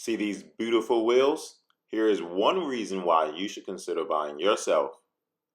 See these beautiful wheels? Here is one reason why you should consider buying yourself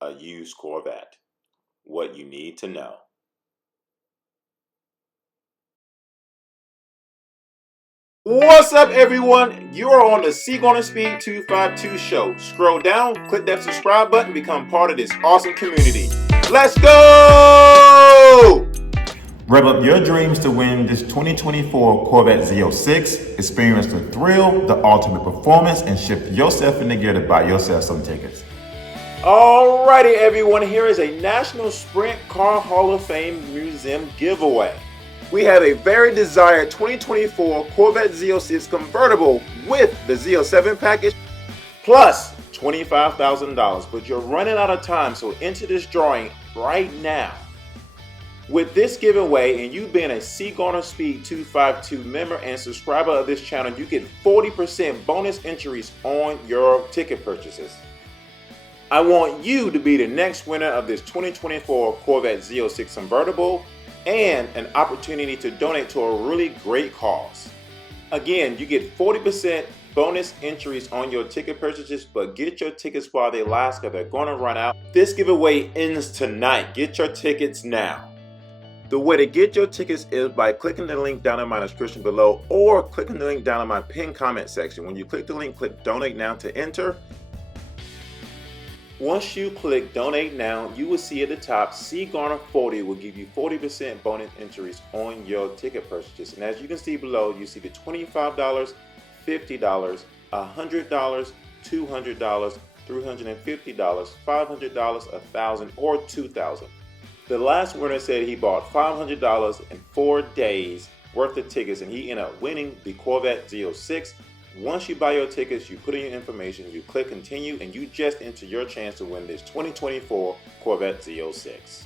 a used Corvette. What you need to know. What's up, everyone? You are on the Brinkofspeed 252 show. Scroll down, click that subscribe button, become part of this awesome community. Let's go! Rev up your dreams to win this 2024 Corvette Z06. Experience the thrill, the ultimate performance, and shift yourself into gear to buy yourself some tickets. Alrighty, everyone, here is a National Sprint Car Hall of Fame Museum giveaway. We have a very desired 2024 Corvette Z06 convertible with the Z07 package plus $25,000, but you're running out of time, so enter this drawing right now. With this giveaway and you being a Brinkofspeed 252 member and subscriber of this channel, you get 40% bonus entries on your ticket purchases. I want you to be the next winner of this 2024 Corvette Z06 convertible and an opportunity to donate to a really great cause. Again, you get 40% bonus entries on your ticket purchases, but get your tickets while they last because they're going to run out. This giveaway ends tonight. Get your tickets now. The way to get your tickets is by clicking the link down in my description below or clicking the link down in my pinned comment section. When you click the link, click donate now to enter. Once you click donate now, you will see at the top C Garner 40 will give you 40% bonus entries on your ticket purchases. And as you can see below, you see the $25, $50, $100, $200, $350, $500, $1,000, or $2,000. The last winner said he bought $500 in 4 days worth of tickets, and he ended up winning the Corvette Z06. Once you buy your tickets, you put in your information, you click continue, and you just enter your chance to win this 2024 Corvette Z06.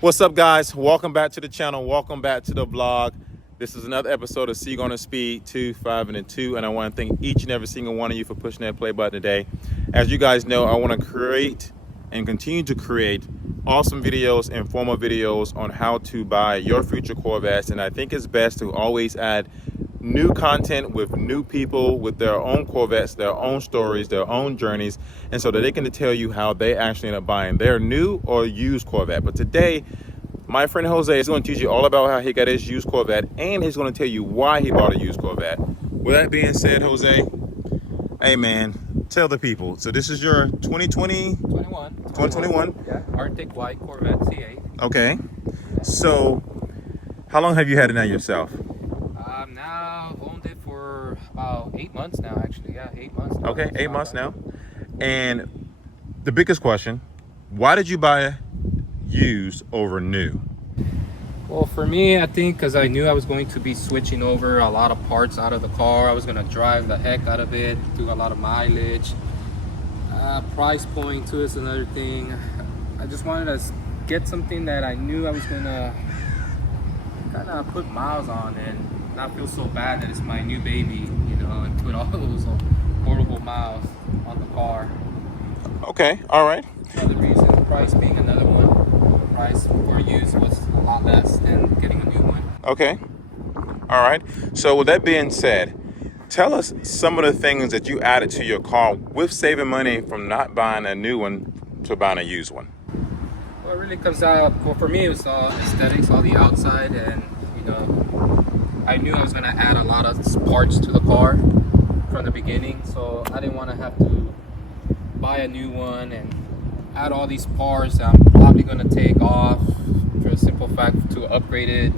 What's up, guys? Welcome back to the channel. Welcome back to the vlog. This is another episode of Brinkofspeed 252, and I want to thank each and every single one of you for pushing that play button today. As you guys know, I want to create and continue to create awesome videos, informal videos on how to buy your future Corvettes, and I think it's best to always add new content with new people with their own Corvettes, their own stories, their own journeys, and so that they can tell you how they actually end up buying their new or used Corvette. But today, my friend Jose is going to teach you all about how he got his used Corvette, and he's going to tell you why he bought a used Corvette. With that being said, Jose, hey man, tell the people. So this is your 2021? Yeah, Arctic White Corvette C8. Okay. So how long have you had it now yourself? Now owned it for about 8 months now, actually. Yeah, 8 months now. Okay, 8 months now. And the biggest question, why did you buy used over new? Well, for me, I think because I knew I was going to be switching over a lot of parts out of the car. I was going to drive the heck out of it, do a lot of mileage. Price point too is another thing. I just wanted to get something that I knew I was going to kind of put miles on and not feel so bad that it's my new baby, you know, and put all those horrible miles on the car. Okay, all right. Another reason, price being another one. Price for use was a lot less than getting a new one. Okay, all right. So with that being said, tell us some of the things that you added to your car with saving money from not buying a new one to buying a used one. Well, it really comes out, well, for me it was all aesthetics, all the outside, and you know, I knew I was going to add a lot of parts to the car from the beginning, so I didn't want to have to buy a new one and add all these parts that I'm probably going to take off for a simple fact to upgrade it.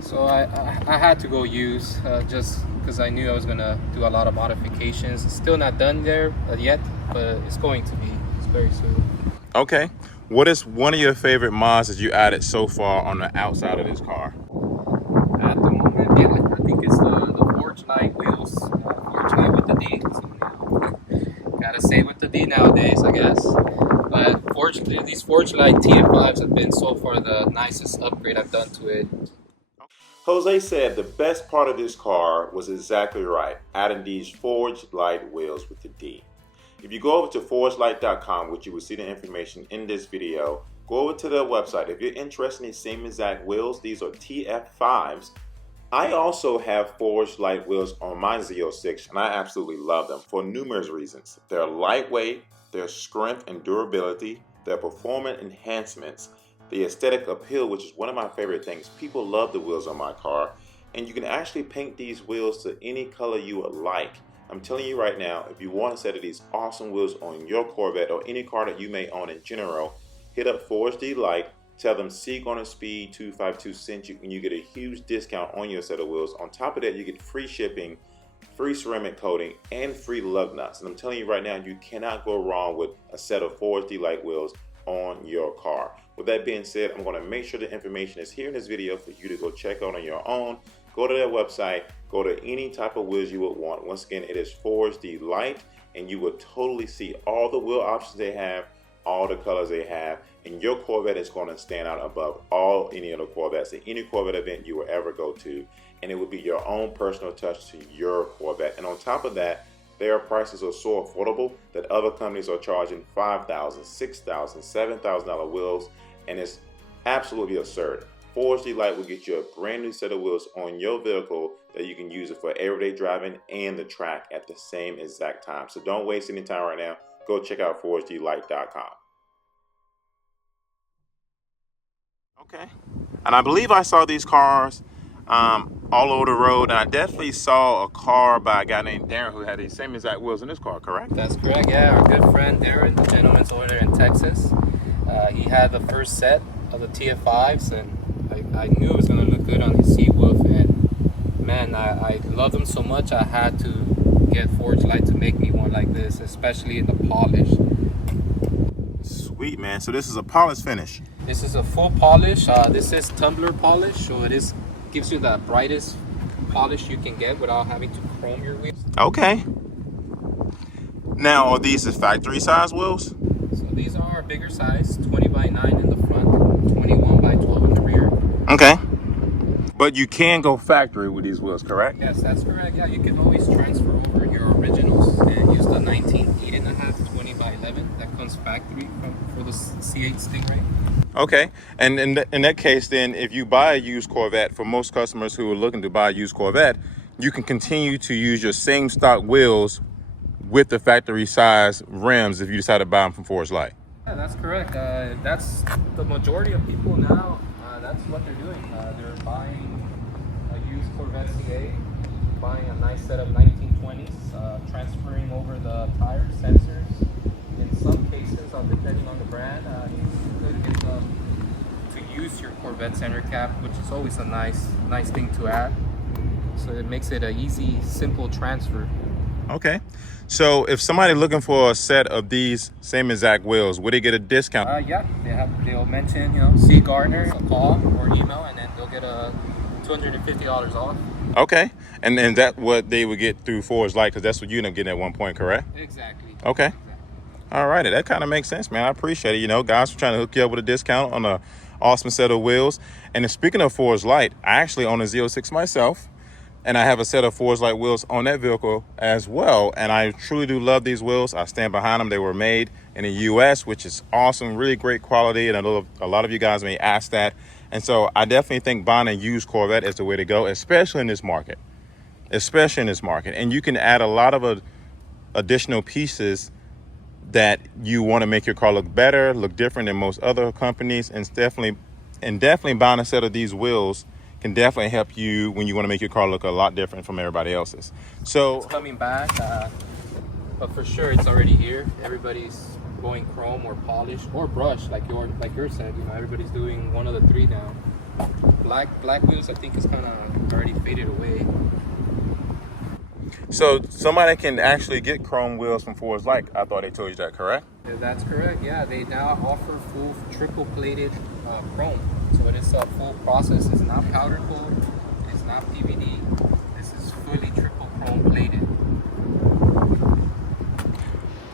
So I had to go use just because I knew I was going to do a lot of modifications. It's still not done there yet, but it's going to be. It's very soon. Okay. What is one of your favorite mods that you added so far on the outside of this car? At the moment, yeah, I think it's the Forge Light wheels. Forge Light with the D. So, gotta say with the D nowadays, I guess. But fortunately, these Forge Light TF5s have been so far the nicest upgrade I've done to it. Jose said the best part of this car was exactly right, adding these Forge Light wheels with the D. If you go over to forgelight.com, which you will see the information in this video, go over to their website. If you're interested in these same exact wheels, these are TF5s. I also have Forged Light wheels on my Z06, and I absolutely love them for numerous reasons. They're lightweight, their strength and durability, their performance enhancements, the aesthetic appeal, which is one of my favorite things. People love the wheels on my car, and you can actually paint these wheels to any color you would like. I'm telling you right now, if you want a set of these awesome wheels on your Corvette or any car that you may own in general, hit up Forged Light. Tell them Corvette 252 sent you, and you get a huge discount on your set of wheels. On top of that, you get free shipping, free ceramic coating, and free lug nuts. And I'm telling you right now, you cannot go wrong with a set of Forged Light wheels on your car. With that being said, I'm going to make sure the information is here in this video for you to go check out on your own. Go to their website, go to any type of wheels you would want. Once again, it is Forged Light, and you will totally see all the wheel options they have, all the colors they have, and your Corvette is going to stand out above any other Corvettes at any Corvette event you will ever go to, and it will be your own personal touch to your Corvette. And on top of that, their prices are so affordable that other companies are charging $5,000, $6,000, $7,000 wheels, and it's absolutely absurd. Forged Light will get you a brand new set of wheels on your vehicle that you can use it for everyday driving and the track at the same exact time. So don't waste any time right now. Go check out ForgedLight.com. Okay, and I believe I saw these cars all over the road, and I definitely saw a car by a guy named Darren who had these same exact wheels in his car, correct? That's correct, yeah. Our good friend Darren, the gentleman's over there in Texas, he had the first set of the TF5s, and I knew it was going to look good on his Seawolf, and man, I love them so much I had to get Forged Light to make me one like this, especially in the polish. Sweet, man. So this is a polish finish. This is a full polish. This is tumbler polish, so it gives you the brightest polish you can get without having to chrome your wheels. Okay. Now, are these the factory size wheels? So these are bigger size, 20 by 9 in the front, 21 by 12 in the rear. Okay. But you can go factory with these wheels, correct? Yes, that's correct. Yeah, you can always transfer over your originals and use the 19.8.5 20 by 11 that comes factory for the C8 Stingray. Okay, and in that case, then, if you buy a used Corvette, for most customers who are looking to buy a used Corvette, you can continue to use your same stock wheels with the factory size rims if you decide to buy them from Forged Light. Yeah, that's correct. That's the majority of people now. That's what they're doing. They're buying a used Corvette CA, buying a nice set of 1920s, transferring over the tire sensors. In some cases, depending on the brand, you could get to use your Corvette center cap, which is always a nice thing to add. So it makes it an easy, simple transfer. Okay, so if somebody looking for a set of these same exact wheels, would they get a discount? Yeah, they'll mention C. Gardner, a call or email, and then they'll get a $250 off. Okay, and that's what they would get through Forged Light, because that's what you end up getting at one point, correct? Exactly. Okay. Exactly. All righty, that kind of makes sense, man. I appreciate it. You know, guys are trying to hook you up with a discount on a awesome set of wheels. And then speaking of Forged Light, I actually own a Z06 myself, and I have a set of Forged Light wheels on that vehicle as well. And I truly do love these wheels. I stand behind them. They were made in the U.S., which is awesome, really great quality. And I know a lot of you guys may ask that. And so I definitely think buying a used Corvette is the way to go, especially in this market. And you can add a lot of additional pieces that you want to make your car look better, look different than most other companies, and definitely buying a set of these wheels can definitely help you when you want to make your car look a lot different from everybody else's. So it's coming back, but for sure it's already here. Everybody's going chrome or polish or brush, like yours said. You know, everybody's doing one of the three now. Black wheels, I think, is kind of already faded away. So somebody can actually get chrome wheels from Forged Light. I thought they told you that, correct? Yeah, that's correct. Yeah, they now offer full triple plated chrome. So it is a full process. It's not powder coat. It's not PVD. This is fully triple chrome plated.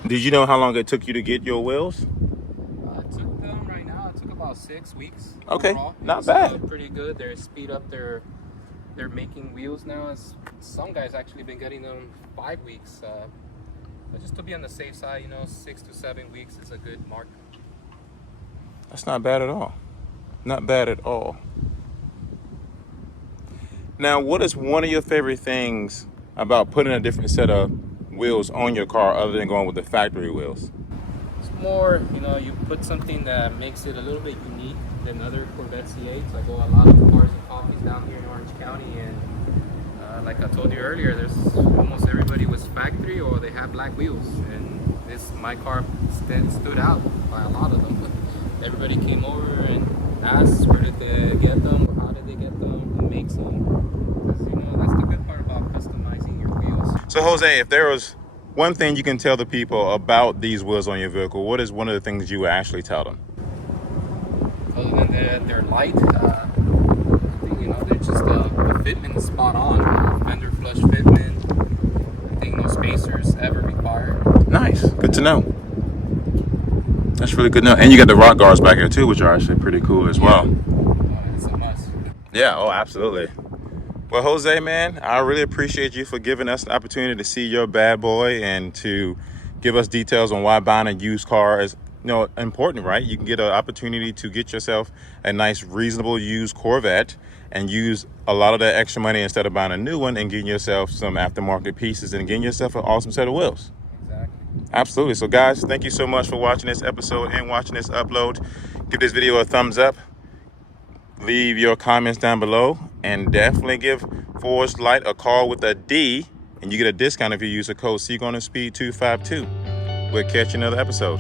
Did you know how long it took you to get your wheels? It took them right now. It took about 6 weeks. Okay, overall. not bad. Pretty good. They're speed up their making wheels now. Some guys actually been getting them 5 weeks. But just to be on the safe side, 6 to 7 weeks is a good mark. That's not bad at all. Not bad at all. Now, what is one of your favorite things about putting a different set of wheels on your car other than going with the factory wheels? It's more, you put something that makes it a little bit unique than other Corvette C8s. I go a lot of cars and coffees down here in Orange County, and like I told you earlier, there's almost everybody was factory or they have black wheels, and my car stood out by a lot of them. Everybody came over and asked where did they get them, or how did they get them, who makes them. Because that's the good part about customizing your wheels. So, Jose, if there was one thing you can tell the people about these wheels on your vehicle, what is one of the things you would actually tell them? Other than they're light, I think they're just the fitment is spot on. Fender flush fitment. I think no spacers ever required. Nice, good to know. That's really good to know. And you got the rock guards back here too, which are actually pretty cool as well. It's a must. Yeah, oh, absolutely. Well, Jose, man, I really appreciate you for giving us the opportunity to see your bad boy and to give us details on why buying a used car is important, right? You can get an opportunity to get yourself a nice, reasonable used Corvette and use a lot of that extra money instead of buying a new one and getting yourself some aftermarket pieces and getting yourself an awesome set of wheels. Absolutely. So guys, thank you so much for watching this episode and watching this upload. Give this video a thumbs up. Leave your comments down below, and definitely give Forged Light a call with a D, and you get a discount if you use the code Speed252. We'll catch you another episode.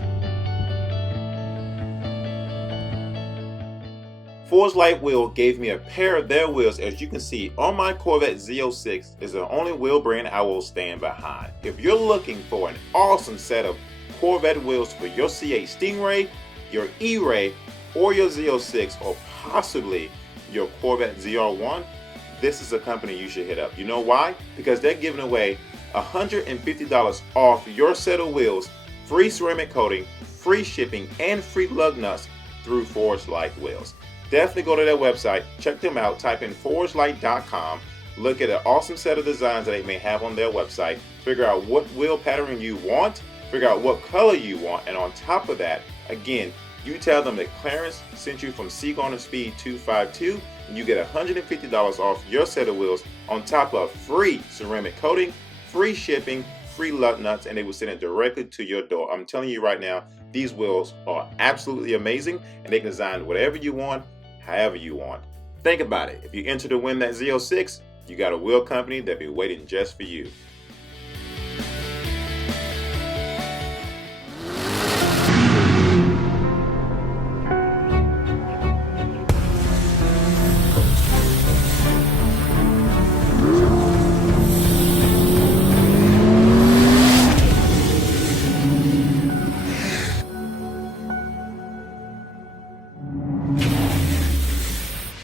Forged Light Wheel gave me a pair of their wheels. As you can see on my Corvette Z06 is the only wheel brand I will stand behind. If you're looking for an awesome set of Corvette wheels for your C8 Stingray, your E-Ray, or your Z06, or possibly your Corvette ZR1, this is a company you should hit up. You know why? Because they're giving away $150 off your set of wheels, free ceramic coating, free shipping, and free lug nuts through Forged Light Wheels. Definitely go to their website, check them out, type in forgedlight.com, look at an awesome set of designs that they may have on their website, figure out what wheel pattern you want, figure out what color you want, and on top of that, again, you tell them that Clarence sent you from Speed 252, and you get $150 off your set of wheels on top of free ceramic coating, free shipping, free lug nuts, and they will send it directly to your door. I'm telling you right now, these wheels are absolutely amazing, and they can design whatever you want, however you want. Think about it. If you enter to win that Z06, you got a wheel company that'll be waiting just for you.